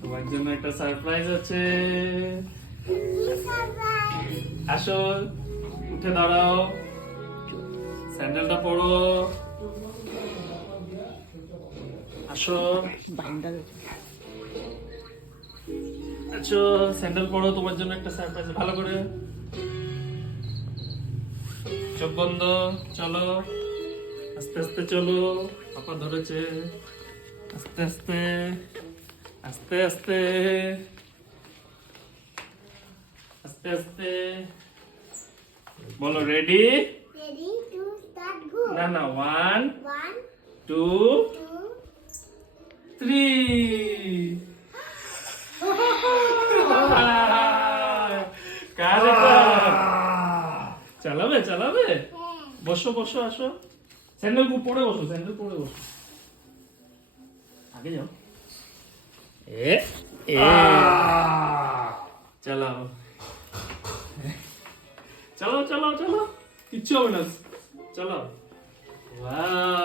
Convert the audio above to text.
তোমার জন্য একটা সারপ্রাইজ আছে। আসো, উঠে দাঁড়াও, স্যান্ডেলটা পরো। আসো আচ্ছা, স্যান্ডেল পরো, তোমার জন্য একটা সারপ্রাইজ। ভালো করে চোখ বন্ধ, চলো আস্তে আস্তে চলো। পাপা ধরেছে, আস্তে আস্তে আস্তে আস্তে আস্তে আস্তে। বলো ready? Ready to start go. না না, 1 One, 2 two, 3। কার এটা? চালাবে চালাবে? বসো বসো, আসো, স্যান্ডেল পরে বসো, স্যান্ডেল পরে বসো, আগে যাও। এ এ চালাও, চালাও চালাও চালাও, কিচ্ছু হবে না, চালাও। ওয়াও,